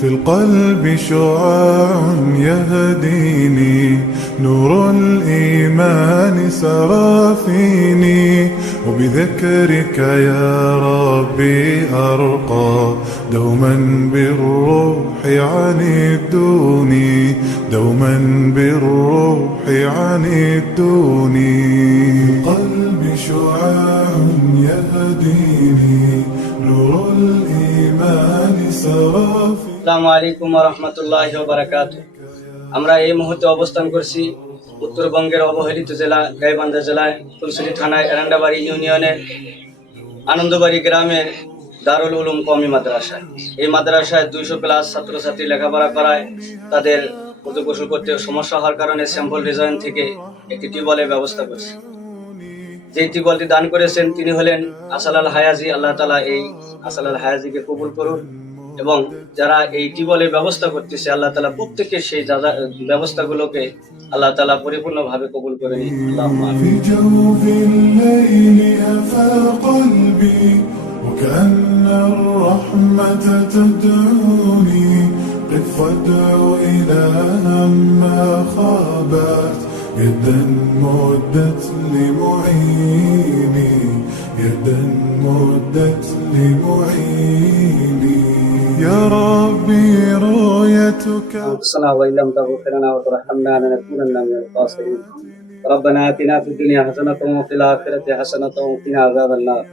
في القلب شعاع يهديني نور الإيمان سرى فيني وبذكرك يا ربي أرقى دوما بالروح عن الدوني دوما بالروح عن الدوني قلب شعاع يهديني نور الإيمان سرى আসসালামু আলাইকুম ওয়া রাহমাতুল্লাহি ওয়া বারাকাতুহু। আমরা এই মুহূর্তে অবস্থান করছি উত্তরবঙ্গের অবহেলিত জেলা গাইবান্ধা জেলায় ফুলছড়ি থানায় এরান্ডাবাড়ি ইউনিয়নের আনন্দবাড়ি গ্রামের দারুল উলুম কওমি মাদ্রাসায়। এই মাদ্রাসায় 200+ ছাত্রছাত্রী লেখাপড়া করায় তাদের উজু গোসল করতে সমস্যা হওয়ার কারণে স্যাম্পল ডিজাইন থেকে একটি টিউবওয়েলের ব্যবস্থা করছে। যে টিউবওয়েলটি দান করেছেন তিনি হলেন আসালাল হায়াজি। আল্লাহ তাআলা এই আসালাল হায়াজিকে কবুল করুন এবং যারা এই টিউবওয়েলের ব্যবস্থা করতেছে আল্লাহ তাআলা প্রত্যেকের সেই ব্যবস্থাগুলোকে আল্লাহ তাআলা পরিপূর্ণভাবে কবুল করে নিন। আল্লাহুম্মা আমিন। في جوف الليل هفى قلبي وكأن الرحمة تدعوني قف فادعو إلها ما خابت يدا مدت لمعيني يدا مدت لمعيني يا ربي رؤيتك أنفسنا وإن لم تغفر لنا وترحمنا لنكونن من الخاسرين. ربنا آتنا في الدنيا حسنة وفي الآخرة حسنة وقنا عذاب النار.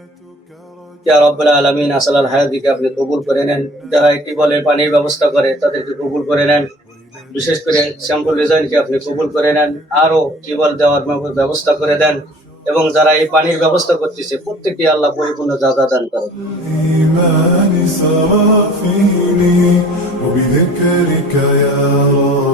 ইয়া রাব্বুল আলামিন, আসালাল হায়াতিকে আপনি কবুল করে নেন। যারা এই টিউবওয়েলের পানির ব্যবস্থা করে তাদেরকে কবুল করে নেন। বিশেষ করে স্যাম্পল ডিজাইনকে আপনি কবুল করে নেন। আরো টিউবওয়েল দেওয়ার ব্যবস্থা করে দেন এবং যারা এই পানির ব্যবস্থা করতেছে প্রত্যেককে আল্লাহ পরিপূর্ণ জাযা দান করেন। الإيمان سرى فيني وبذكرك يا رب